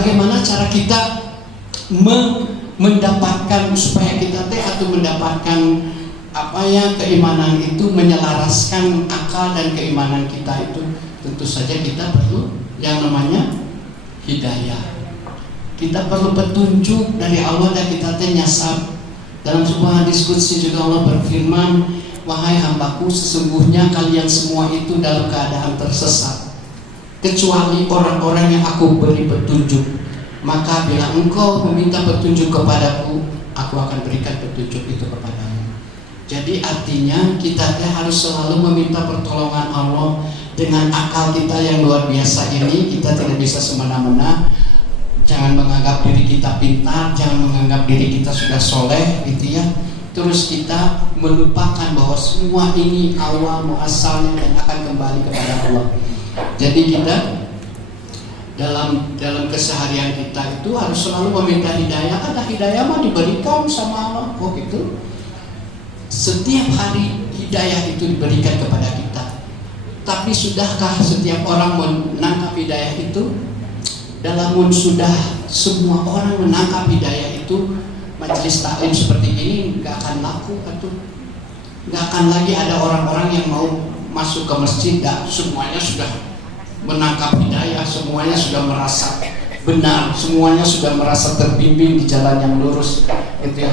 bagaimana cara kita mendapatkan supaya kita atau mendapatkan keimanan itu menyelaraskan akal dan keimanan kita itu. Tentu saja kita perlu yang namanya hidayah. Kita perlu petunjuk dari Allah dan kita nyasar. Dalam sebuah diskusi juga Allah berfirman, wahai hambaku, sesungguhnya kalian semua itu dalam keadaan tersesat, kecuali orang-orang yang aku beri petunjuk. Maka bila engkau meminta petunjuk kepadaku, aku akan berikan petunjuk itu kepadamu. Jadi artinya kita harus selalu meminta pertolongan Allah. Dengan akal kita yang luar biasa ini, kita tidak bisa semena-mena. Jangan menganggap diri kita pintar, jangan menganggap diri kita sudah soleh gitu ya. Terus kita melupakan bahwa semua ini awal muasalnya dan akan kembali kepada Allah. Jadi kita dalam keseharian kita itu harus selalu meminta hidayah. Ada hidayah mah diberikan sama Allah. Oh gitu. Setiap hari hidayah itu diberikan kepada kita. Tapi sudahkah setiap orang menangkap hidayah itu? Dalam sudah semua orang menangkap hidayah itu, majelis taklim seperti ini nggak akan laku, nggak akan lagi ada orang-orang yang mau masuk ke masjid. Semuanya sudah menangkap hidayah, semuanya sudah merasa benar, semuanya sudah merasa terbimbing di jalan yang lurus, gitu ya.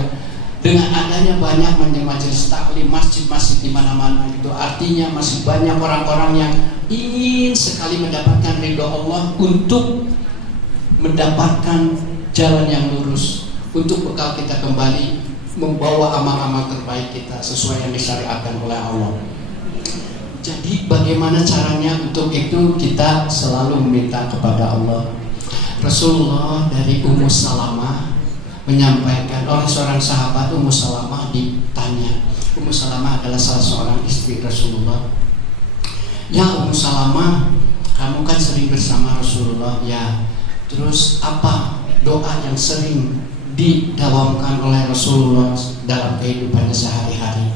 Dengan adanya banyak majelis taklim, masjid-masjid di mana-mana, gitu, artinya masih banyak orang-orang yang ingin sekali mendapatkan ridho Allah untuk mendapatkan jalan yang lurus, untuk bekal kita kembali membawa amal-amal terbaik kita sesuai yang disyariatkan oleh Allah. Jadi bagaimana caranya untuk itu? Kita selalu meminta kepada Allah. Rasulullah dari Ummu Salamah menyampaikan, oleh seorang sahabat Ummu Salamah ditanya. Ummu Salamah adalah salah seorang istri Rasulullah. Ya Ummu Salamah, kamu kan sering bersama Rasulullah ya. Terus apa doa yang sering didawamkan oleh Rasulullah dalam kehidupannya sehari-hari?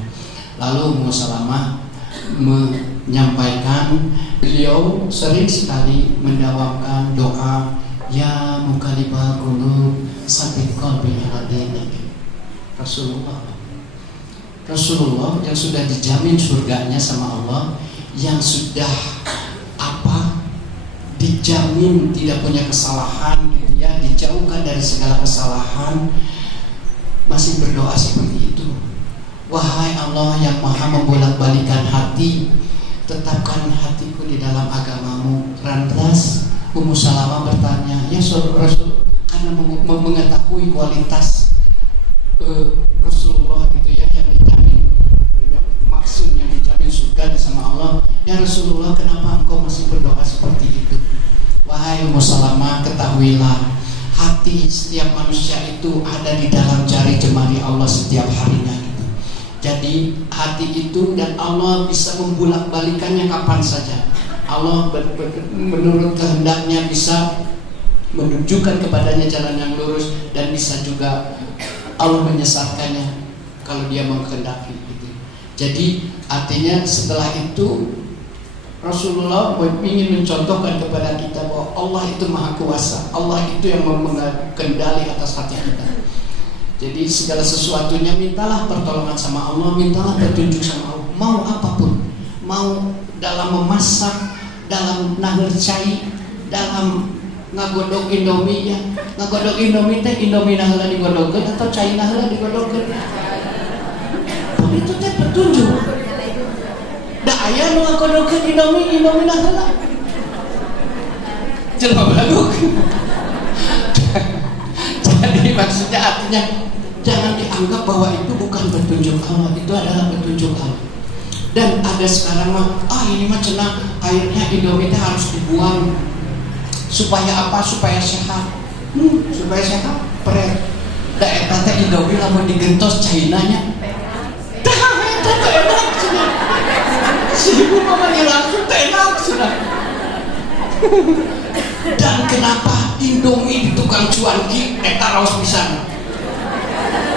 Lalu Ummu Salamah menyampaikan, beliau sering sekali mendawamkan doa, ya muqallibal qulub tsabbit qalbi ala dinik. Rasulullah yang sudah dijamin surganya sama Allah, yang sudah dijamin tidak punya kesalahan, gitu ya, dijauhkan dari segala kesalahan, masih berdoa seperti itu. Wahai Allah yang maha membolak-balikan hati, tetapkan hatiku di dalam agamamu. Lantas Ummu Salamah bertanya, ya Rasul, karena mengetahui kualitas Rasulullah gitu ya, yang dijamin, maksudnya dijamin surga sama Allah. Ya Rasulullah, kenapa engkau masih berdoa seperti itu? Wahai Ummu Salamah, ketahuilah, hati setiap manusia itu ada di dalam jari jemari Allah setiap harinya. Jadi hati itu dan Allah bisa membulak-balikannya kapan saja. Allah menurut kehendaknya bisa menunjukkan kepadanya jalan yang lurus, dan bisa juga Allah menyesatkannya kalau dia menghendaki gitu. Jadi artinya setelah itu Rasulullah ingin mencontohkan kepada kita bahwa Allah itu maha kuasa, Allah itu yang mengendali atas hati kita. Jadi segala sesuatunya mintalah pertolongan sama Allah, mintalah petunjuk sama Allah. Mau apapun, mau dalam memasak, dalam nahar cai, dalam ngagodok indomie ya, ngagodok indomie teh indomie naheula digodogkeun atau cai naheula digodogkeun. Itu teh petunjuk. Da aya nu ngagodogkeun indomie naheula. Jelema baluk. Jadi maksudnya artinya jangan dianggap bahwa itu bukan petunjuk Allah, itu adalah petunjuk Allah. Dan ada sekarang mah, ini mah cenah airnya indomie harus dibuang supaya apa? Supaya sehat. Supaya sehat. Peret. Da eta teh indomie lamun digentos cainanya. Tah eta teh enak cenah. Si ibu mama langsung teh enak cenah. Dan kenapa indomie di tukang cuanki eta raos pisan?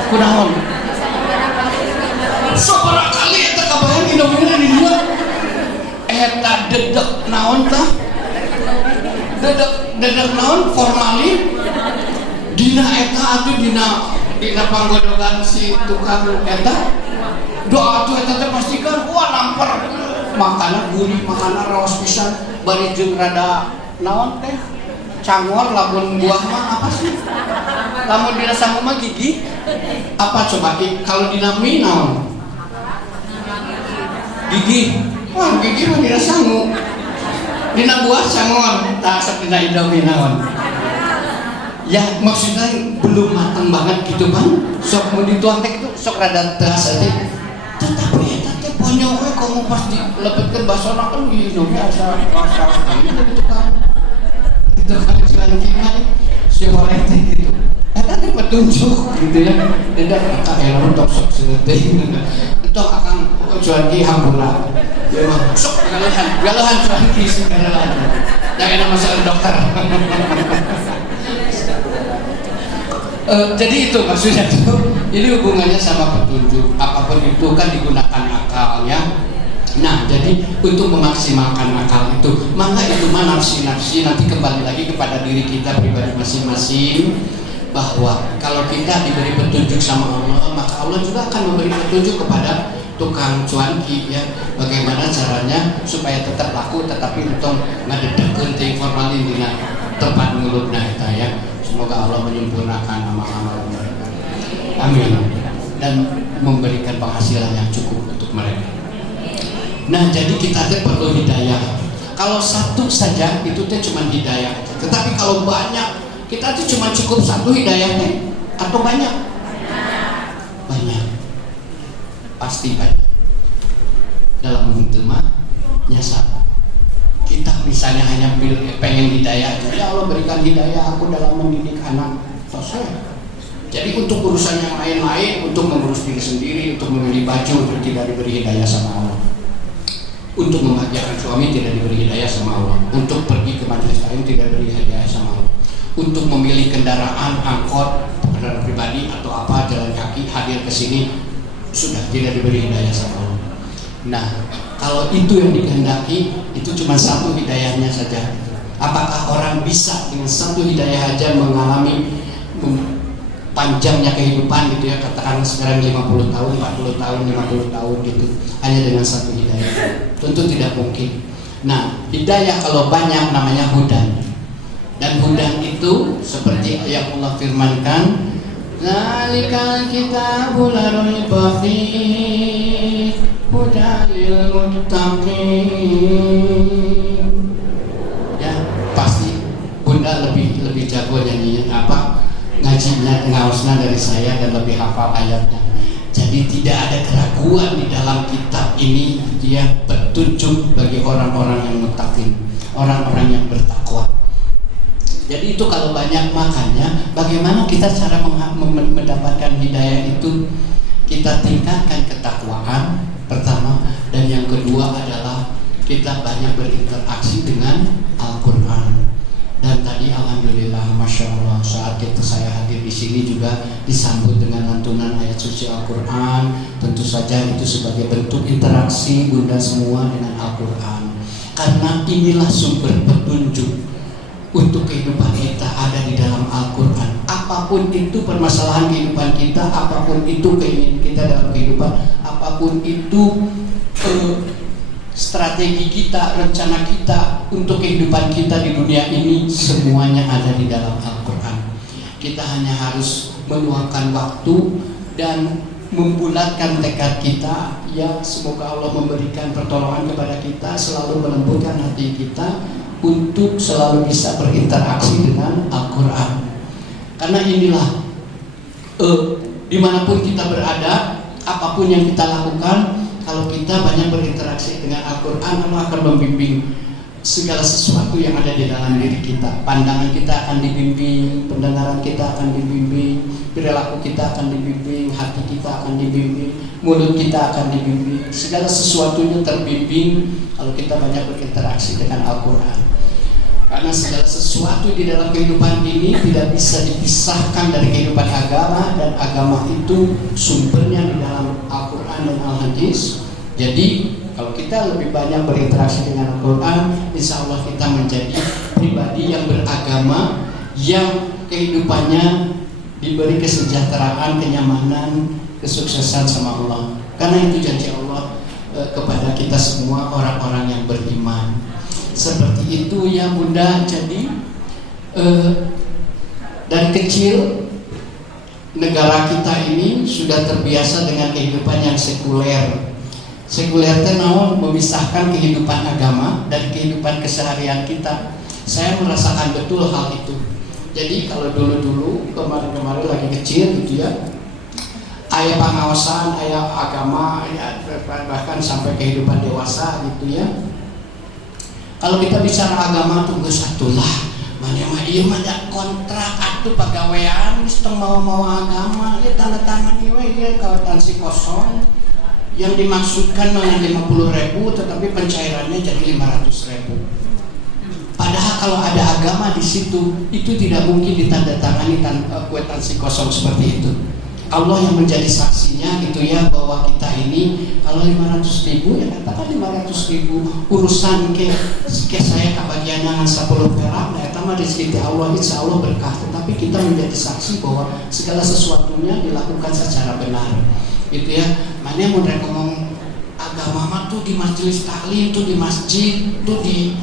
Kunaon? Sabaraha kali eta kabayang indomie di dieu? Eta dedek naon tah? dedek naon formalin dina eta atuh dina panggodogan si tukang eta doa atuh eta teh pastikan wah lamper makanan gurih makanan raos pisan bari jeung rada naon teh cangor lamun buah mah apa sih lamun dirasa mah gigi apa coba kalau dina mie naon gigi wah gigi mah dirasa sangu dina buah cangor tak dina indomie naon ya maksudnya belum matang banget gitu kan sok mau dituang teh itu sok rada terasa teh tetapi eta teh ponyo we komo pas dilepetkeun basona kan di indomie asa gitu kan itu kan gimana si orang teh gitu eta teh petunjuk gitu ya tidak kakak elok untuk sok seuteuh entok akan cuanki hampura ya mah sok galohan cuanki sekarang jangan masalah dokter. Jadi itu maksudnya tuh ini hubungannya sama petunjuk apapun itu kan digunakan akal ya. Nah jadi untuk memaksimalkan akal itu maka itu mah nafsi nanti kembali lagi kepada diri kita pribadi masing-masing bahwa kalau kita diberi petunjuk sama Allah maka Allah juga akan memberi petunjuk kepada tukang cuanki ya bagaimana caranya supaya tetap laku tetapi untuk ngadedekeun teh formalin dina tempat mulutna eta ya. Semoga Allah menyempurnakan amal-amal mereka. Amin. Dan memberikan penghasilan yang cukup untuk mereka. Nah, jadi kita perlu hidayah. Kalau satu saja itu teh cuma hidayah. Tetapi kalau banyak, kita tuh cuma cukup satu hidayah teh atau banyak? Banyak. Pasti banyak. Dalam itu mah nyasar. Kita misalnya hanya pengen hidayah, ya Allah berikan hidayah aku dalam mendidik anak, selesai. Jadi untuk urusan yang lain-lain, untuk mengurus diri sendiri, untuk memilih baju, untuk tidak diberi hidayah sama Allah. Untuk membahagiakan suami tidak diberi hidayah sama Allah. Untuk pergi ke majelis lain tidak diberi hidayah sama Allah. Untuk memilih kendaraan, angkot, kendaraan pribadi atau apa, jalan kaki, hadir ke sini sudah tidak diberi hidayah sama Allah. Nah, kalau itu yang dikehendaki, itu cuma satu hidayahnya saja. Apakah orang bisa dengan satu hidayah saja mengalami panjangnya kehidupan gitu ya, katakan sekarang 50 tahun, 40 tahun, 50 tahun gitu, hanya dengan satu hidayah? Tentu tidak mungkin. Nah, hidayah kalau banyak namanya hudan. Dan hudan itu seperti yang Allah firmankan, "Zalikal kitabul la raiba fihi hudalil muttaqin." Ya, pasti Bunda lebih jago nyanyinya ngajinya ngaosna dari saya dan lebih hafal ayatnya. Jadi tidak ada keraguan di dalam kitab ini, dia petunjuk bagi orang-orang yang muttaqin, orang-orang yang bertakwa. Jadi itu kalau banyak, makanya bagaimana kita cara mendapatkan hidayah itu, kita tingkatkan ketakwaan pertama, dan yang kedua adalah kita banyak berinteraksi dengan Al-Quran. Dan tadi alhamdulillah, masya Allah, saat saya hadir di sini juga disambut dengan lantunan ayat suci Al-Quran. Tentu saja itu sebagai bentuk interaksi Bunda semua dengan Al-Quran, karena inilah sumber petunjuk untuk kehidupan kita ada di dalam Al-Quran. Apapun itu permasalahan kehidupan kita, apapun itu keinginan kita dalam kehidupan, apapun itu strategi kita, rencana kita untuk kehidupan kita di dunia ini, semuanya ada di dalam Al-Quran. Kita hanya harus meluangkan waktu dan membulatkan tekad kita. Ya, semoga Allah memberikan pertolongan kepada kita, selalu melembutkan hati kita untuk selalu bisa berinteraksi dengan Al-Quran. Karena inilah dimanapun kita berada, apapun yang kita lakukan, kalau kita banyak berinteraksi dengan Al-Quran, Allah akan membimbing segala sesuatu yang ada di dalam diri kita. Pandangan kita akan dibimbing, pendengaran kita akan dibimbing, perilaku kita akan dibimbing, hati kita akan dibimbing, mulut kita akan dibimbing. Segala sesuatunya terbimbing kalau kita banyak berinteraksi dengan Al-Quran. Karena segala sesuatu di dalam kehidupan ini tidak bisa dipisahkan dari kehidupan agama, dan agama itu sumbernya di dalam Al-Quran dan Al-Hadis. Jadi kalau kita lebih banyak berinteraksi dengan Al-Quran, insya Allah kita menjadi pribadi yang beragama, yang kehidupannya diberi kesejahteraan, kenyamanan, kesuksesan sama Allah. Karena itu janji Allah kepada kita semua orang-orang yang beriman. Seperti itu ya Bunda. Jadi dari kecil negara kita ini sudah terbiasa dengan kehidupan yang sekuler. Sekuler itu memisahkan kehidupan agama dan kehidupan keseharian kita. Saya merasakan betul hal itu. Jadi kalau dulu-dulu kemarin-kemarin lagi kecil gitu ya, ayah pengawasan, ayah agama, ya, bahkan sampai kehidupan dewasa gitu ya. Kalau kita bicara agama tunggu satulah. Mana iya mana kontrak atau pegawaian sistem mau agama ya tanda tangan ya kawasan kosong yang dimaksudkan dengan 50.000 tetapi pencairannya jadi 500.000. Padahal kalau ada agama di situ itu tidak mungkin ditandatangani kwitansi kosong seperti itu. Allah yang menjadi saksinya gitu ya, bahwa kita ini kalau 500.000 ya katakan 500.000 urusan ke saya kebagian dengan 10 perak, nah itu rezeki Allah, insya Allah berkah. Tetapi kita menjadi saksi bahwa segala sesuatunya dilakukan secara benar gitu ya. Mana yang mau ngomong agama tuh di majelis taklim, tuh di masjid, tuh di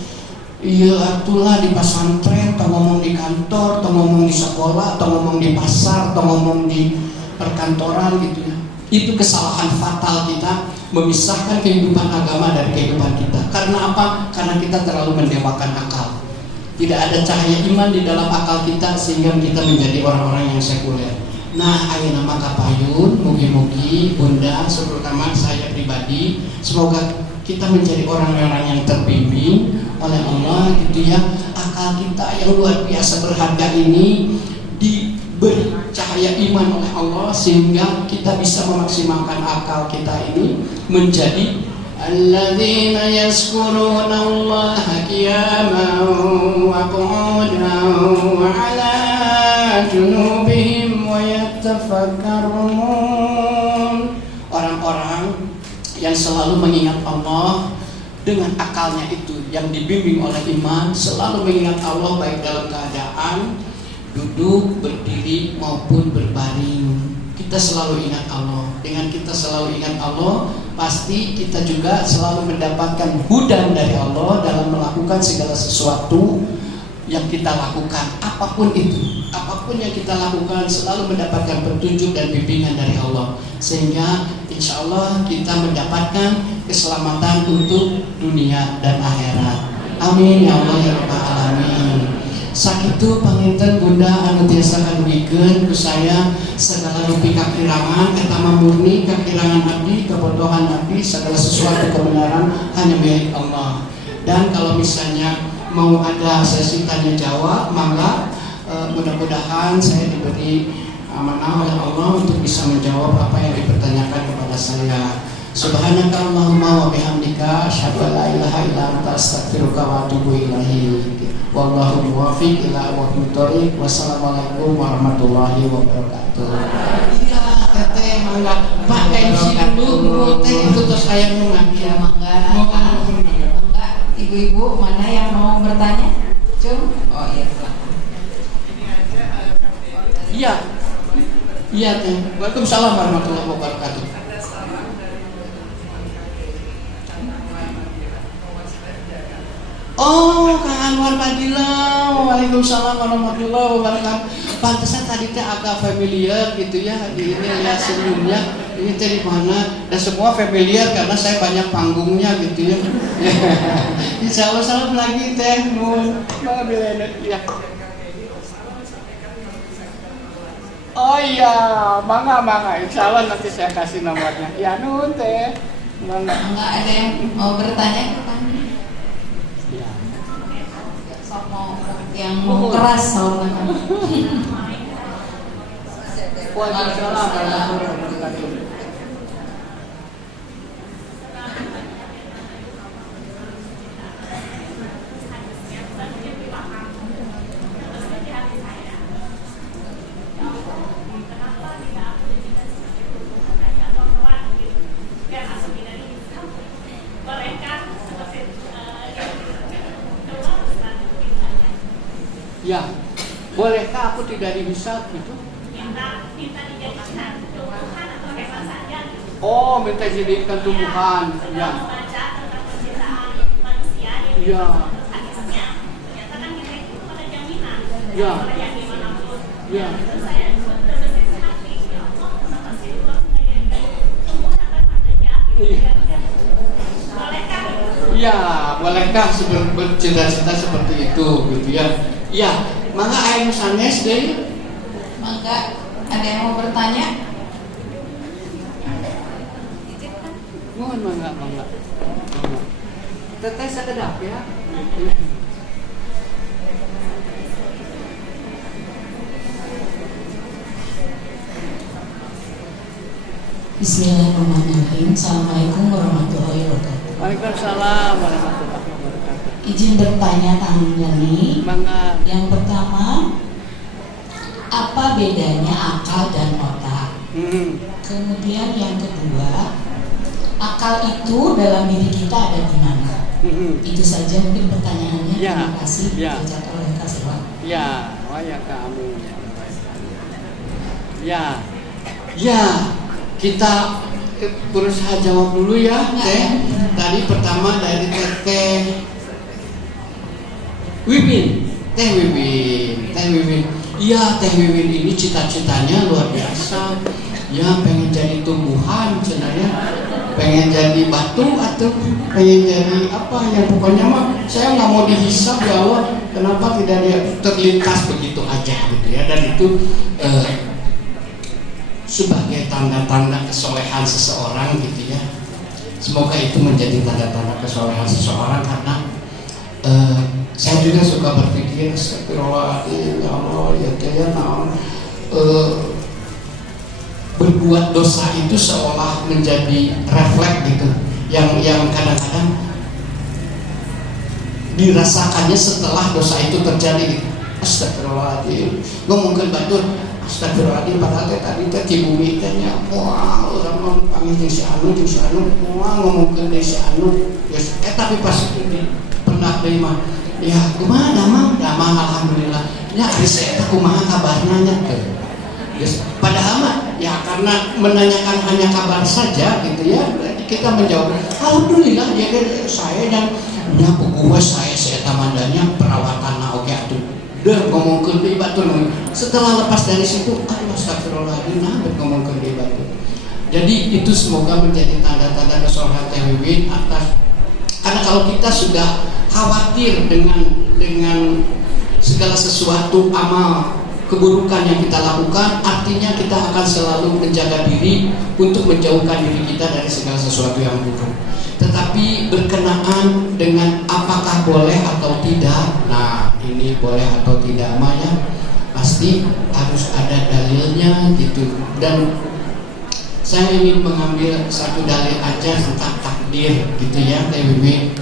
iya itulah di pesantren, atau ngomong di kantor, atau ngomong di sekolah, atau ngomong di pasar, atau ngomong di perkantoran gitu ya. Itu kesalahan fatal kita memisahkan kehidupan agama dari kehidupan kita. Karena apa? Karena kita terlalu mendewakan akal. Tidak ada cahaya iman di dalam akal kita sehingga kita menjadi orang-orang yang sekuler. Nah, ayeuna mah kapayun, mugi-mugi Bunda, terutama saya pribadi, semoga kita menjadi orang-orang yang terbimbing oleh Allah gitu ya. Akal kita yang luar biasa berharga ini diberi cahaya iman oleh Allah sehingga kita bisa memaksimalkan akal kita ini menjadi alladzina yazkuruna Allah qiyaman wa qu'udan wa 'ala junubihim wa yatafakkarun. Orang-orang yang selalu mengingat Allah dengan akalnya itu yang dibimbing oleh iman, selalu mengingat Allah baik dalam keadaan duduk, berdiri maupun berbaring. Kita selalu ingat Allah. Dengan kita selalu ingat Allah, pasti kita juga selalu mendapatkan hudan dari Allah dalam melakukan segala sesuatu yang kita lakukan. Apapun itu, apapun yang kita lakukan selalu mendapatkan petunjuk dan bimbingan dari Allah. Sehingga insya Allah kita mendapatkan keselamatan untuk dunia dan akhirat. Amin ya Allah ya Rabbal Alamin. Sakitu panginten Bunda anu tiasa kadugikeun ku saya segala rupi kakirangan eta mah murni kakirangan abdi, kebodohan abdi, segala sesuatu kebenaran hanya milik Allah. Dan kalau misalnya mau ada sesi tanya jawab, maka mudah-mudahan saya diberi amanah oleh Allah untuk bisa menjawab apa yang dipertanyakan kepada saya. Subhanaka Allahumma wa bihamdika asyhadu an la ilaha illa anta astaghfiruka wa atubu ilaik. Wallahu muwaffiq ila aqwamit thoriq. Wassalamualaikum warahmatullahi wabarakatuh. Iya, teteh mangga Pak MC dulu teh itu terus aya nu ya mangga. Ibu-ibu mana yang mau bertanya? Cung. Oh iya, silakan. Iya. Iya teh. Waalaikumsalam warahmatullahi wabarakatuh. Oh, Kang Anwar Fadila. Waalaikumsalam warahmatullahi wabarakatuh. Pantesan tadi teh agak familiar gitu ya di ini ya senyumnya. Ini teh di mana? Dan semua familiar karena saya banyak panggungnya gitu ya. Insya Allah salam lagi teh. Nun. Ya. Oh iya, bangga. Insya Allah nanti saya kasih nomornya. Ya nun teh. Enggak ada yang mau bertanya ke Kang? Mau yang mau keras soalnya. Waalaikumsalam warahmatullahi wabarakatuh. Bolehkah aku tidak dihisab gitu? minta dijadikan tumbuhan atau hewan saja. Oh, minta jadikan tumbuhan. Setelah Ya. membaca tentang penciptaan manusia di Ya. hadisnya, ternyata kan kita itu pada jaminan Ya. oleh yang dimanapun. Ya. Terus saya terbesit hati, ya Allah, kenapa sih Allah menjadikan tumbuhan atau saja? Bolehkah? Ya, bolehkah bercita-cita seperti itu gitu ya? Ya, maka ayo sanes deh. Maka ada yang mau bertanya? Mohon mangga. Teteh sekedap ya. Bismillahirrahmanirrahim. Assalamualaikum warahmatullahi wabarakatuh. Waalaikumsalam warahmatullahi wabarakatuh. Izin bertanya Kang Yani. Mangga. Yang pertama, apa bedanya akal dan otak? Kemudian yang kedua, akal itu dalam diri kita ada di mana? Itu saja mungkin pertanyaannya. Ya. Terima kasih. Ya. Dijawab oleh Kak Sewa. Ya, waya kamu. Ya, kita berusaha jawab dulu ya, Teh. Tadi pertama dari Teh Wiwin. Iya, Teh Wiwin ini cita-citanya luar biasa. Ya, pengen jadi tumbuhan, cenanya. Pengen jadi batu atau pengen jadi apa ya, pokoknya mah saya nggak mau dihisap ya Allah, kenapa tidak dia terlintas begitu aja gitu ya. Dan itu sebagai tanda-tanda kesolehan seseorang gitu ya. Semoga itu menjadi tanda-tanda kesolehan seseorang, karena saya juga suka berpikir, astagfirullahaladzim, ya Allah, ya kaya naon berbuat dosa itu seolah menjadi refleks gitu, yang kadang-kadang dirasakannya setelah dosa itu terjadi gitu. Astagfirullahaladzim, ngomongin batur, astagfirullahaladzim, padahal tadi teh bumi teh nya wah orang panggil si anu wah ngomongin si anu ya, tapi pas pernah terima ya kumaha mah alhamdulillah ya ari saya kumaha kabarnya nya yes. Padahal mah ya karena menanyakan hanya kabar saja gitu ya, kita menjawab alhamdulillah ya saya yang puguh saya tamandanya perawatan oke atuh deh ngomongkeun deui batur. Setelah lepas dari situ aduh astagfirullahaladzim ngomongkeun deui batur. Jadi itu semoga menjadi tanda-tanda kesolehan Teh Wiwin atas, karena kalau kita sudah khawatir dengan segala sesuatu amal keburukan yang kita lakukan, artinya kita akan selalu menjaga diri untuk menjauhkan diri kita dari segala sesuatu yang buruk. Tetapi berkenaan dengan apakah boleh atau tidak, nah ini boleh atau tidak Maya pasti harus ada dalilnya gitu. Dan saya ingin mengambil satu dalil aja tentang takdir gitu ya Teh Wiwin.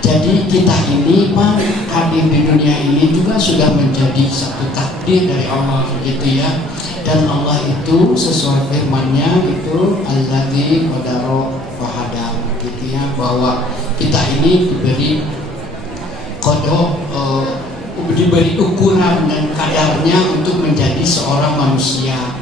Jadi kita ini Pak hadir di dunia ini juga sudah menjadi satu takdir dari Allah gitu ya. Dan Allah itu sesuai firman-Nya itu alladzi qadara wa hada gitu ya, bahwa kita ini diberi kodok, diberi ukuran dan kadarnya untuk menjadi seorang manusia.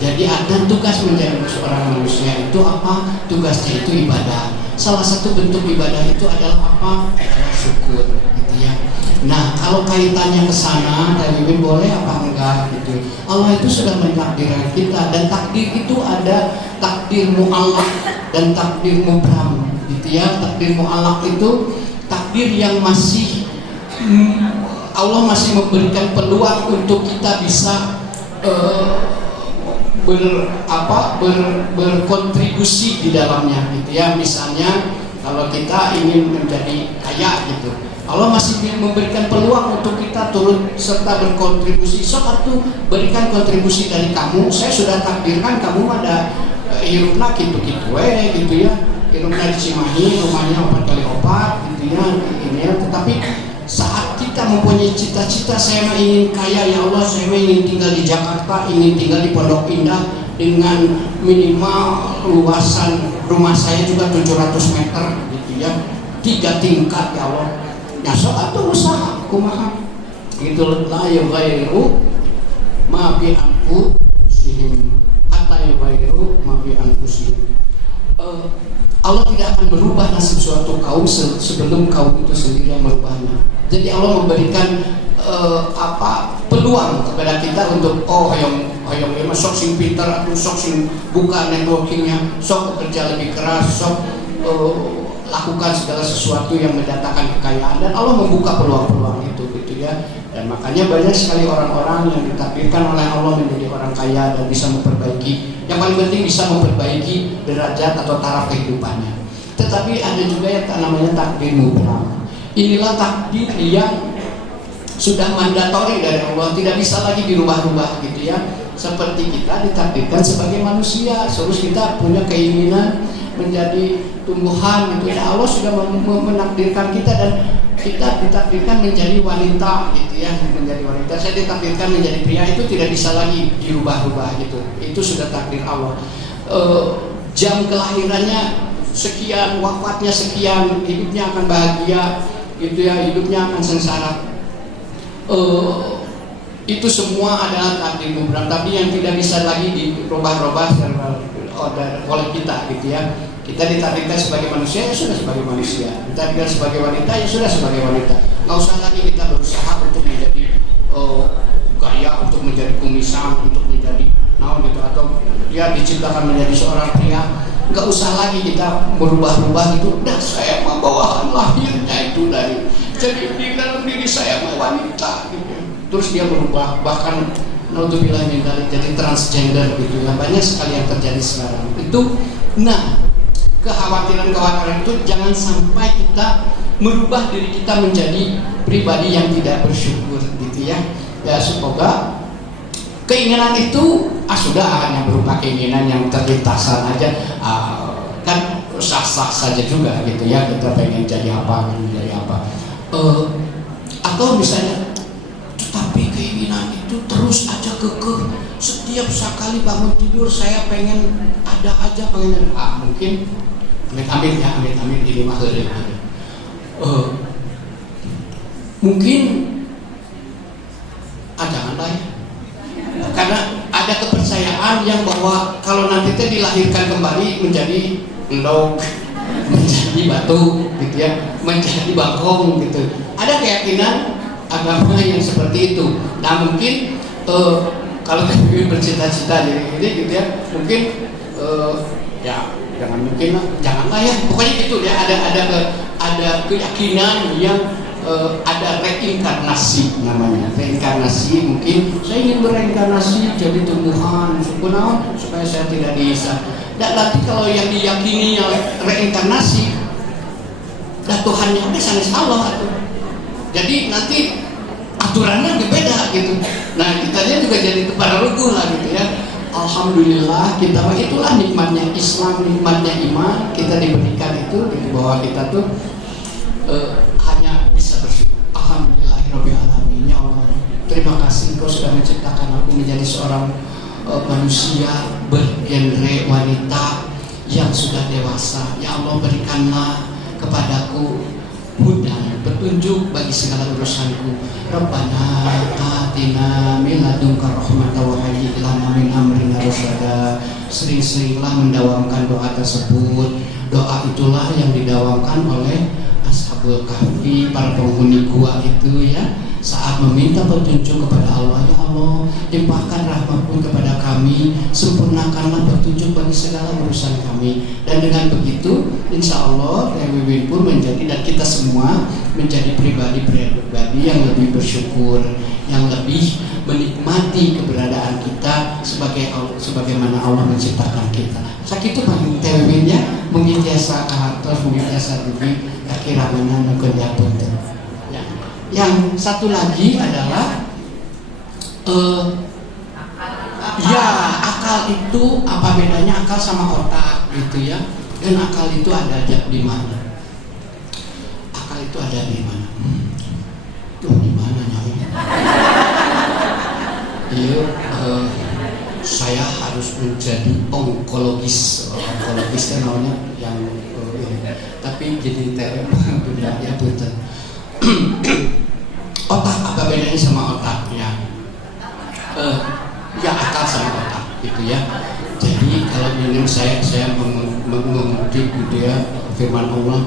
Jadi ada tugas menjadi seorang manusia itu apa? Tugasnya itu ibadah. Salah satu bentuk ibadah itu adalah apa? Adalah syukur gitu ya. Nah, kalau kaitannya ke sana, Teh Wiwin boleh apa enggak gitu. Allah itu sudah mentakdirkan kita, dan takdir itu ada takdir mu'allaq dan takdir mubram gitu ya. Takdir mu'allaq itu takdir yang masih Allah masih memberikan peluang untuk kita bisa berkontribusi di dalamnya gitu ya. Misalnya kalau kita ingin menjadi kaya gitu, Allah masih memberikan peluang untuk kita turut serta berkontribusi. Atuh berikan kontribusi dari kamu. Saya sudah takdirkan kamu ada hirupna gitu-gitu gitu ya. Hirupna di Cimahi, rumahnya 4x4 gitu ya. Ini ya. Tetapi saat kita mempunyai cita-cita, saya ingin kaya ya Allah, saya ingin tinggal di Jakarta, ingin tinggal di Pondok Indah dengan minimal luasan rumah saya juga 700 meter gitu ya, 3 tingkat ya Allah. Ya soal itu usaha kumaha Itu la yughayyiru ma bi anfusihim hatta yughayyiru ma bi anfusihim. Allah tidak akan merubah nasib suatu kaum sebelum kaum itu sendiri yang merubahnya. Jadi Allah memberikan peluang kepada kita untuk hoyong sok sing pintar atau sok sing buka networkingnya, sok bekerja lebih keras, sok lakukan segala sesuatu yang mendatangkan kekayaan, dan Allah membuka peluang-peluang itu gitu ya. Dan makanya banyak sekali orang-orang yang ditakdirkan oleh Allah menjadi orang kaya dan bisa memperbaiki, yang paling penting bisa memperbaiki derajat atau taraf kehidupannya. Tetapi ada juga yang namanya takdir mutlak. Inilah takdir yang sudah mandatori dari Allah, tidak bisa lagi dirubah-rubah gitu ya. Seperti kita ditakdirkan sebagai manusia, terus kita punya keinginan menjadi tumbuhan gitu ya. Allah sudah menakdirkan kita, dan kita ditakdirkan menjadi wanita gitu ya, menjadi wanita. Saya ditakdirkan menjadi pria, itu tidak bisa lagi dirubah-rubah gitu. Itu sudah takdir Allah. Jam kelahirannya sekian, wafatnya sekian, hidupnya akan bahagia gitu ya, hidupnya akan sengsara. Itu semua adalah takdir mutlak, tapi yang tidak bisa lagi dirubah-rubah oleh kita gitu ya. Kita ditakdirkan sebagai manusia, ya sudah sebagai manusia. Ditakdirkan sebagai wanita, ya sudah sebagai wanita. Nggak usah lagi kita berusaha untuk menjadi gaya, untuk menjadi kumisan, untuk menjadi gitu, atau dia diciptakan menjadi seorang pria. Nggak usah lagi kita merubah-rubah gitu. Udah, saya mau bawaan lahirnya itu dari, jadi di dalam diri saya mau wanita gitu. Terus dia berubah, bahkan naudzubillah min dzalik, jadi transgender gitu. Nah, banyak sekali yang terjadi sekarang itu. Nah, kekhawatiran itu jangan sampai kita merubah diri kita menjadi pribadi yang tidak bersyukur gitu ya. Ya, semoga keinginan itu sudah hanya berupa keinginan yang terlintasan aja, kan sah-sah saja juga gitu ya. Kita pengen jadi apa, menjadi apa, atau misalnya, tetapi keinginan itu terus aja kekeh. Setiap sekali bangun tidur saya pengen ada aja pengen, mungkin amit-amit ya, amit-amit ini mah mungkin janganlah ya. Karena ada kepercayaan yang bahwa kalau nanti teh dilahirkan kembali menjadi endog, menjadi batu gitu ya, menjadi bangkong gitu. Ada keyakinan agama yang seperti itu. Nah, mungkin kalau kita bercita-cita jadi gitu ya, mungkin ya jangan mungkin lah, janganlah ya. Pokoknya gitu ya, ada keyakinan yang ada reinkarnasi namanya. Reinkarnasi, mungkin saya ingin bereinkarnasi jadi tumbuhan supaya saya tidak bisa. Dan nanti kalau yang diyakini reinkarnasi, dan Tuhannya ada sanes Allah itu. Jadi nanti aturannya berbeda gitu. Nah, kitanya juga jadi para lugu lah gitu ya. Alhamdulillah, kita itulah nikmatnya Islam, nikmatnya iman. Kita diberikan itu gitu, bahwa kita tuh hanya bisa bersyukur. Alhamdulillahirabbil alamin. Ya Allah, terima kasih Engkau sudah menciptakan aku menjadi seorang manusia bergenre wanita yang sudah dewasa. Ya Allah, berikanlah kepadaku hudan, petunjuk bagi segala urusanku. Rabbana atina min ladunka rahmatan wa hayyi lana min amrina rasyada. Sering-seringlah mendawamkan doa tersebut. Doa itulah yang didawamkan oleh Ashabul Kahfi, para penghuni gua itu ya, saat meminta petunjuk kepada Allah. Ya Allah, limpahkan rahmat-Mu kepada kami, sempurnakanlah petunjuk bagi segala urusan kami. Dan dengan begitu, insya Allah Wiwin pun menjadi, dan kita semua menjadi pribadi-pribadi yang lebih bersyukur, yang lebih menikmati keberadaan kita sebagaimana Allah menciptakan kita. Sakitu bagi Wiwin ya, mungkin biasa atau mungkin biasa lebih kira-kira mungkin ya. Yang satu lagi adalah ya, akal itu apa bedanya akal sama otak gitu ya. Dan akal itu ada di mana? Akal itu ada di mana? Tuh di mana nyawa? Iya, saya harus menjadi onkologis namanya yang tapi jadi terem benda ya betul. Otak apa bedanya sama otak ya? Ya akal sama otak gitu ya. Jadi kalau ini saya mengutip gitu ya firman Allah.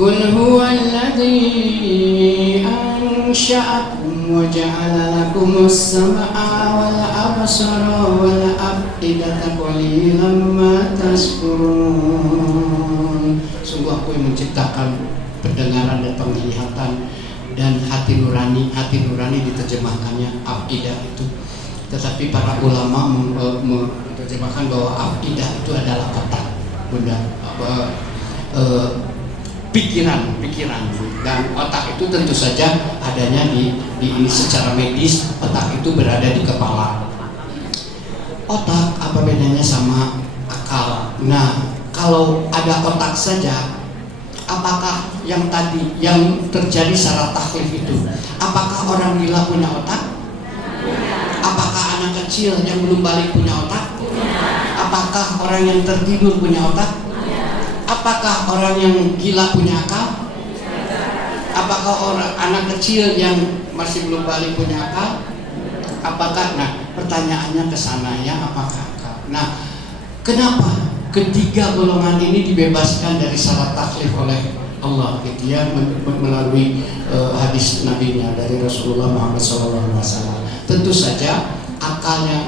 Qul huwallazi ansha'akum wa ja'ala lakumus sam'a wal absara wal af'idata qalilan ma tashkurun. Sungguh Aku yang menciptakan pendengaran dan penglihatan dan hati nurani. Hati nurani diterjemahkannya afidah itu, tetapi para ulama menerjemahkan bahwa afidah itu adalah otak, bunda, pikiran, dan otak itu tentu saja adanya di ini secara medis. Otak itu berada di kepala. Otak apa bedanya sama akal? Nah, kalau ada otak saja, apakah yang tadi yang terjadi secara taklif itu, apakah orang gila punya otak? Apakah anak kecil yang belum balik punya otak? Apakah orang yang tertidur punya otak? Apakah orang yang gila punya akal? Apakah orang anak kecil yang masih belum balik punya akal? Apakah? Nah, pertanyaannya ke sana ya, apakah akal? Nah, kenapa ketiga golongan ini dibebaskan dari syarat taklif oleh Allah gitu ya, melalui hadis nabinya dari Rasulullah Muhammad SAW? Tentu saja akalnya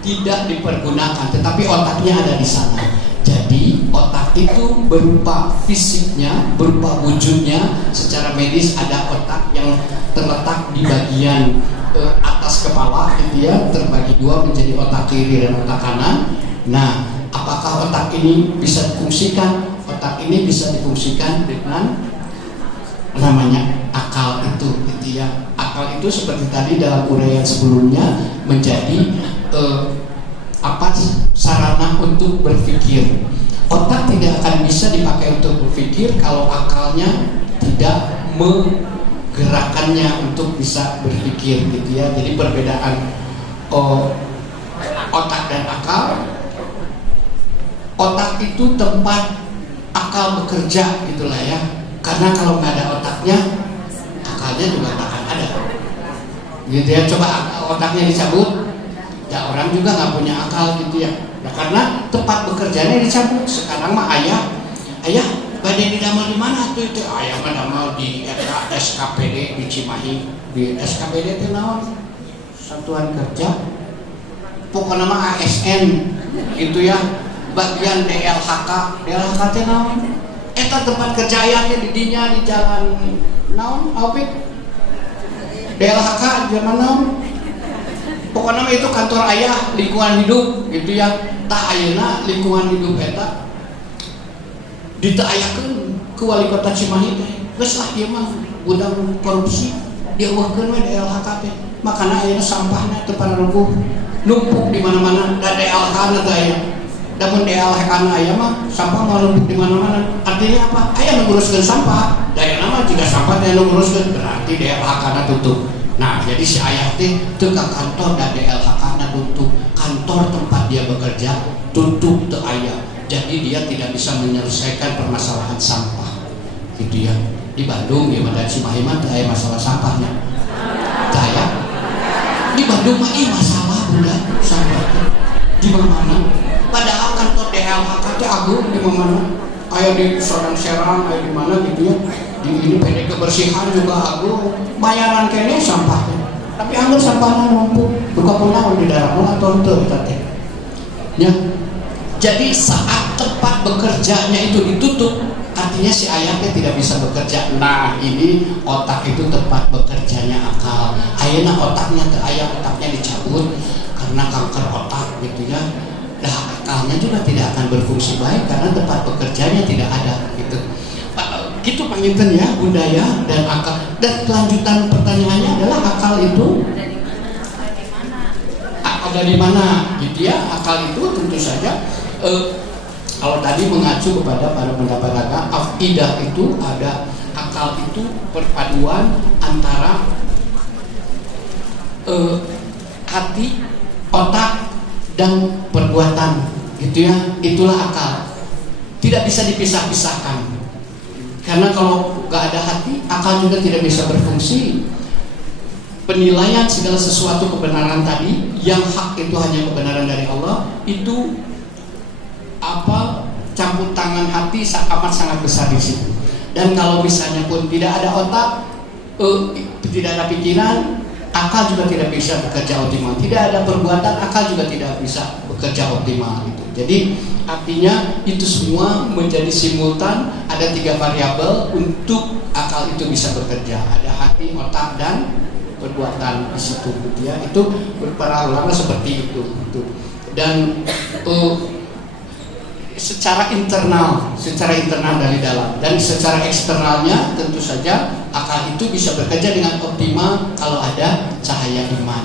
tidak dipergunakan, tetapi otaknya ada di sana. Jadi otak itu berupa fisiknya, berupa wujudnya. Secara medis ada otak yang terletak di bagian atas kepala gitu ya, terbagi dua menjadi otak kiri dan otak kanan. Nah, apakah otak ini bisa difungsikan? Otak ini bisa difungsikan dengan namanya akal itu gitu ya. Akal itu seperti tadi dalam uraian sebelumnya menjadi sarana untuk berpikir. Otak tidak akan bisa dipakai untuk berpikir kalau akalnya tidak menggerakkannya untuk bisa berpikir gitu ya. Jadi perbedaan otak dan akal. Otak itu tempat akal bekerja gitulah ya. Karena kalau nggak ada otaknya, akalnya juga tak akan ada. Gitu ya. Coba otaknya dicabut, ya orang juga nggak punya akal gitu ya. Nah, karena tempat bekerjanya dicabut. Sekarang mah ayah badai didamel di mana tuh itu? Ayah mah damel di SKPD di Cimahi. Di SKPD itu naon? Satuan Kerja. Pokoknya mah ASN gitu ya. Bagian DLHK itu naon? Eta tempat kerja ayah di dinya di jalan naon? Aupik? DLHK zaman naon? Pokoknya itu kantor ayah lingkungan hidup gitu ya. Tak ayeuna lingkungan hidup eta ditaayakeun ke wali kota Cimahi teh. Geus lah ieu mah gudang korupsi. Dia eueuhkeun we DLHK teh. Makana ayeuna sampahna teu pada numpuk di mana-mana. Da DLHK na teh aya. Damun DLHK na aya mah sampah mau numpuk di mana-mana. Artinya apa? Aya nu nguruskeun sampah. Daya nama jika sampah teh nu nguruskeun berarti DLHK na tutup. Nah, jadi si ayah teh teu ka kantor da DLHK-na tutup. Kantor tempat dia bekerja tutup teu aya. Jadi dia tidak bisa menyelesaikan permasalahan sampah. Gitu ya. Di Bandung ya pada Cimahi mah teu aya masalah sampahnya. Teu aya. Di Bandung mah masalah bunda sampah. Di mana? Padahal kantor DLHK teh agung di mana? Aya di Serang, aya di mana gitu ya. Di ini PD kebersihan juga agung, bayaran kene sampahnya. Tapi anggur sampahnya numpuk, buka pulang di daerah atau itu teh. Ya. Jadi saat tempat bekerjanya itu ditutup, artinya si ayahnya tidak bisa bekerja. Nah, ini otak itu tempat bekerjanya akal. Ayeuna otaknya teu aya, otaknya dicabut karena kanker otak gitu ya. Nah, akalnya juga tidak akan berfungsi baik karena tempat bekerjanya tidak ada gitu. Gitu panginten ya, budaya dan akal. Dan kelanjutan pertanyaannya adalah akal itu ada di mana gitu ya. Akal itu tentu saja kalau tadi mengacu kepada para pendapat agama, afidah itu ada. Akal itu perpaduan antara hati, otak dan perbuatan gitu ya. Itulah akal. tidak bisa dipisah-pisahkan. Karena kalau nggak ada hati, akal juga tidak bisa berfungsi. Penilaian segala sesuatu kebenaran tadi, yang hak itu hanya kebenaran dari Allah, itu campur tangan hati amat sangat besar di situ. Dan kalau misalnya pun tidak ada otak, tidak ada pikiran, akal juga tidak bisa bekerja optimal. Tidak ada perbuatan, akal juga tidak bisa bekerja optimal gitu. Jadi artinya itu semua menjadi simultan. Ada 3 variabel untuk akal itu bisa bekerja. Ada hati, otak, dan perbuatan di situ gitu ya. Itu para ulama seperti itu gitu. Dan secara internal dari dalam, dan secara eksternalnya tentu saja akal itu bisa bekerja dengan optimal kalau ada cahaya iman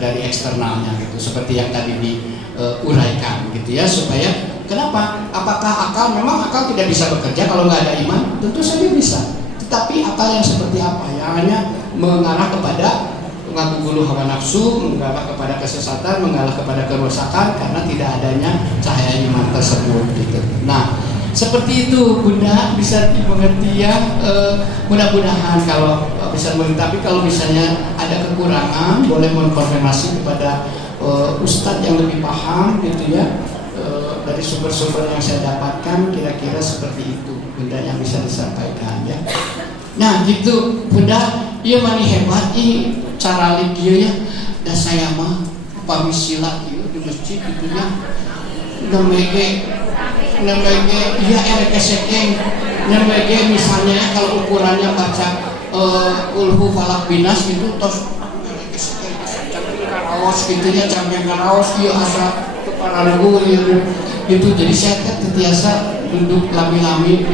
dari eksternalnya gitu, seperti yang tadi diuraikan gitu ya. Supaya kenapa? Apakah memang akal tidak bisa bekerja kalau nggak ada iman? Tentu saja bisa. Tetapi akal yang seperti apa? Yang hanya mengarah kepada mengganggu hawa nafsu, mengarah kepada kesesatan, mengarah kepada kerusakan karena tidak adanya cahaya iman tersebut gitu. Nah, seperti itu Bunda, bisa dimengerti ya. Mudah-mudahan kalau bisa mengerti. Tapi kalau misalnya ada kekurangan, boleh mengkonfirmasi kepada ustadz yang lebih paham gitu ya. Dari sumber-sumber yang saya dapatkan kira-kira seperti itu Bunda yang bisa disampaikan ya. Nah gitu Bunda, iya mani hebat ini cara dia ya. Dan saya mah pamisi lagi di masjid gitu ya. Namanya iya erekesekeng. Namanya misalnya kalau ukurannya baca ulhu falak binas gitu tos erekesekeng camping karaos gitu ya, camping karaos iya asa para lagu gitu. Jadi saya terbiasa duduk lami-lami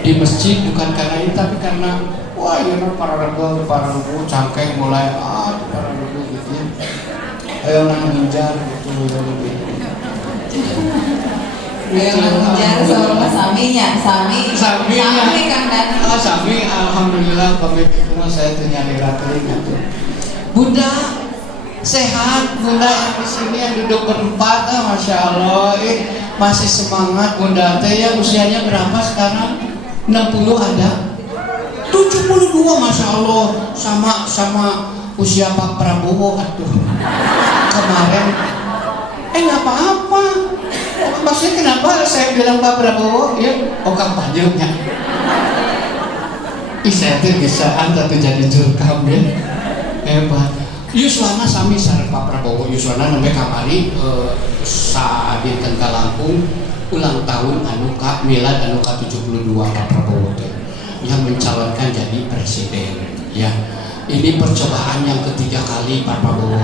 di masjid bukan karena ini, tapi karena wah ya para regu cangkeng mulai para regu gitu ya. Ayo nang menjar gitu. Ayo nang menjar sama saminya, sami kan dan. Sami alhamdulillah pamit itu saya ternyari ratering gitu. Bunda sehat, Bunda yang di sini yang duduk berempat, masya Allah, masih semangat Bunda teh ya. Usianya berapa sekarang? 60 ada? 72 masya Allah, sama usia Pak Prabowo. Aduh, kemarin nggak apa-apa. Maksudnya kenapa saya bilang Pak Prabowo ya? Kang panjangnya. Saya tuh bisa anta tuh jadi jurkam ya, hebat. Yuswana sami sareng Pak Prabowo. Yuswana nembe kamari sadinten ka Lampung ulang tahun anu ka milad anu ka 72 Pak Prabowo teh yang mencalonkan jadi presiden ya. Ini percobaan yang ketiga kali Pak Prabowo.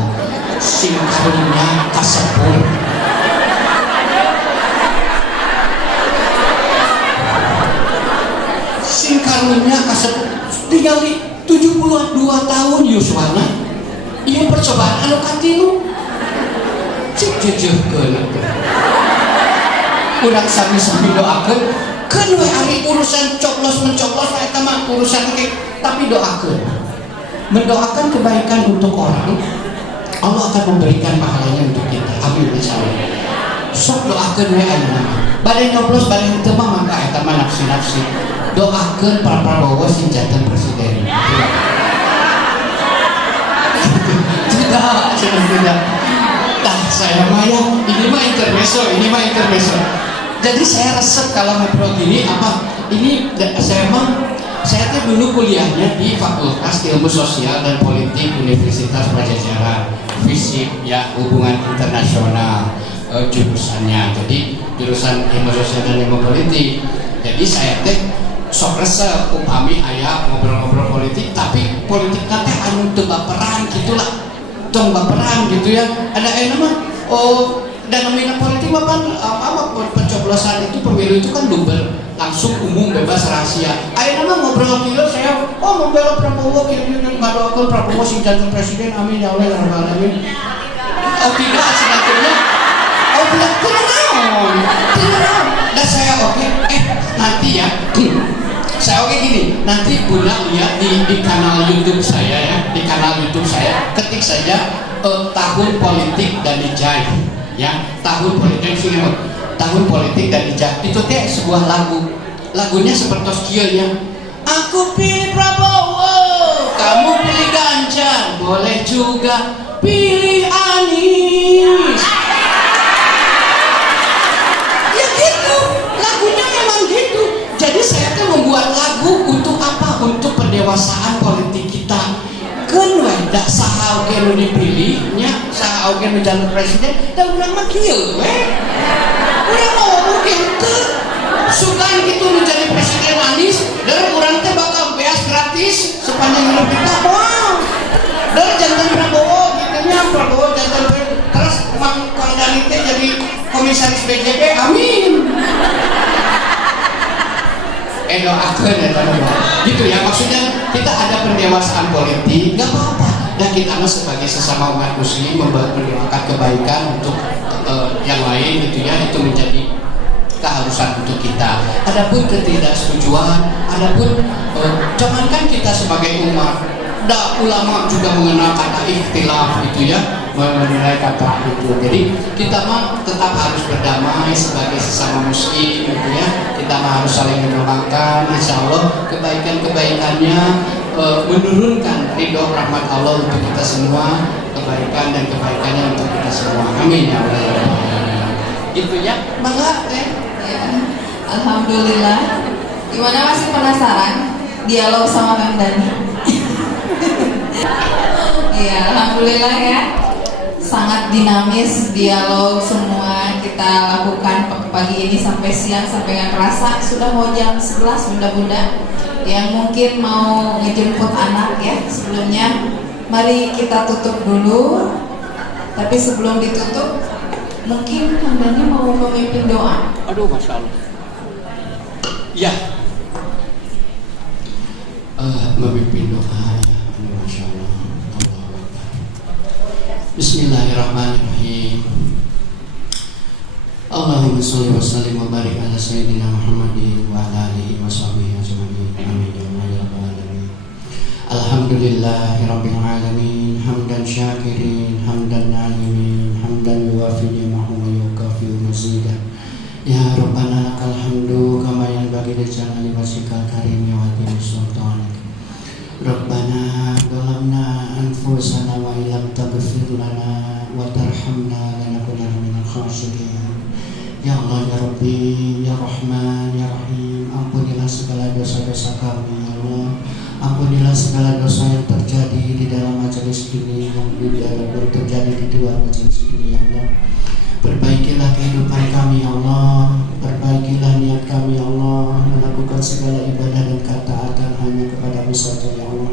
Singkarunya kasepur. Singkarunya kasepur. Tinggal 72 tahun Yuswana. Iya percobaan anu katilu cek jejehkeun urang sami-sami doakeun keun we ari urusan coblos-mencoblos eta mah urusan ge, tapi doakeun. Mendoakan kebaikan untuk orang, Allah akan memberikan pahalanya untuk kita. Amin insyaallah. Sok doakeun we ayeuna. Bade nyoblos bade teu mah mangga eta mah nafsi-nafsi. Doakeun Pak Prabowo sing janten presiden. Tidak. Saya maya, ini mah intermezzo. Jadi saya resep kalau ngobrol gini apa? Ini saya tuh dulu kuliahnya di Fakultas Ilmu Sosial dan Politik Universitas Pajajaran, FISIP ya, hubungan internasional jurusannya. Jadi jurusan Ilmu Sosial dan Ilmu Politik. Jadi saya teh sok resep upami aya ngobrol-ngobrol politik, tapi politiknya teh anu teu baperan gitulah. Tong baperan gitu ya. Ada nama dalam minat politik apa pencoblosan itu pemilu itu kan lumber langsung umum bebas rahasia. Ayo nama ngobrol kilo saya membela Prabowo kira-kira ngadoakeun Prabowo sing janten presiden amin ya Allah ya rabbal alamin. Tidak sebetulnya tidak. Dan saya nanti ya saya gini, nanti Bunda lihat di kanal YouTube saya ya, ketik saja tahun politik dan Ijai ya, tahun politik sini tahun politik dan ijab itu teh sebuah lagunya seperti kieu ya. Aku pilih Prabowo, kamu pilih Ganjar, boleh juga pilih Anies. Ya gitu, lagunya memang gitu. Jadi saya tuh membuat lagu untuk apa? Untuk pendewasaan politik kita. Kan dak saha oge nu dipilih nya, saha oge nu jalur presiden, da urang mah kieu we. Urang mau mungkin teu sugan kitu nu jadi presiden Anies, dan urang teh bakal beas gratis sepanjang hidup kita. Wow. Dan jantan Prabowo gitu nya, Prabowo jantan terus Mang Kang Dani teh jadi komisaris BJP. Amin. Doakeun eta gitu ya, maksudnya kita ada pendewasaan politik, nggak apa-apa. Dan kita sebagai sesama umat muslim mendoakan kebaikan untuk yang lain gitu ya, itu menjadi keharusan untuk kita. Adapun ketidaksetujuan, adapun jangankan kita sebagai umat, ulama juga mengenal kata ikhtilaf gitu ya, menilai kata itu. Jadi kita mah tetap harus berdamai sebagai sesama muslim gitu ya. Kita mah harus saling mendoakan, insya Allah kebaikan-kebaikannya menurunkan ridho rahmat Allah untuk kita semua, kebaikan dan kebaikannya untuk kita semua. Amin ya Allah. Gitu ya, bangga teh. Ya, alhamdulillah. Gimana, masih penasaran dialog sama Kang Dani? Iya, alhamdulillah ya. Sangat dinamis dialog semua kita lakukan pagi ini sampai siang, sampai nggak kerasa sudah mau jam 11 bunda-bunda yang mungkin mau ngejemput anak ya. Sebelumnya mari kita tutup dulu. Tapi sebelum ditutup mungkin Kang Dani mau memimpin doa. Aduh, masya Allah. Ya, memimpin doa. Masya Allah. Bismillahirrahmanirrahim. Allahumma sholli wa sallim wa barik ala sayyidina Muhammadin wa ala alihi wa sahbihi ajma'in. Amin ya rabbal alamin. Alhamdulillahirabbil alamin, hamdan syakirin, hamdan na'imin, hamdan yuwafi ni'amahu wa yukafi mazidah. Ya Rabbana lakal hamdu kama yanbaghi li jalali wajhikal karim wa azimi sultanik. Rabbana zalamna anfusana wa illam taghfir lana wa tarhamna lanakunanna minal khasirin. Ya Allah ya Rabbi ya Rahman ya Rahim, ampunilah segala dosa-dosa kami ya Allah. Ampunilah segala dosa yang terjadi di dalam majelis ini, yang terjadi di luar majelis ini ya Allah. Perbaikilah kehidupan kami ya Allah, perbaikilah niat kami ya Allah, melakukan segala ibadah dan ketaatan hanya kepada-Mu saja ya Allah.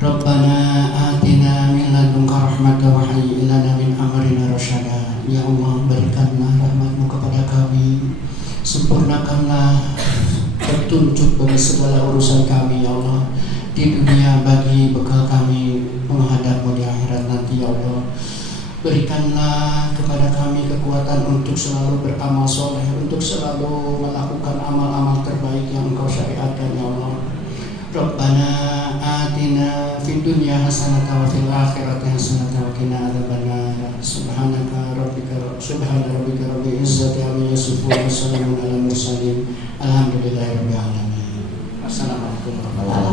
Rabbana atina min ladunka rahmatan wa hayyi lana min amrina rasyada. Ya Allah, berikanlah rahmat-Mu kepada kami, sempurnakanlah petunjuk bagi segala urusan kami ya Allah, di dunia bagi bekal kami menghadap-Mu di akhirat nanti ya Allah. Berikanlah kepada kami kekuatan untuk selalu beramal soleh, untuk selalu melakukan amal-amal terbaik yang Engkau syariatkan ya Allah. Rabbana atina fid dunya hasanatan wa fil akhirati hasanatan wa qina adzabannar. Subhana rabbika rabbil izzati amma yasifun wa salamun alal mursalin. Alhamdulillahirabbil alamin. Assalamualaikum warahmatullahi wabarakatuh.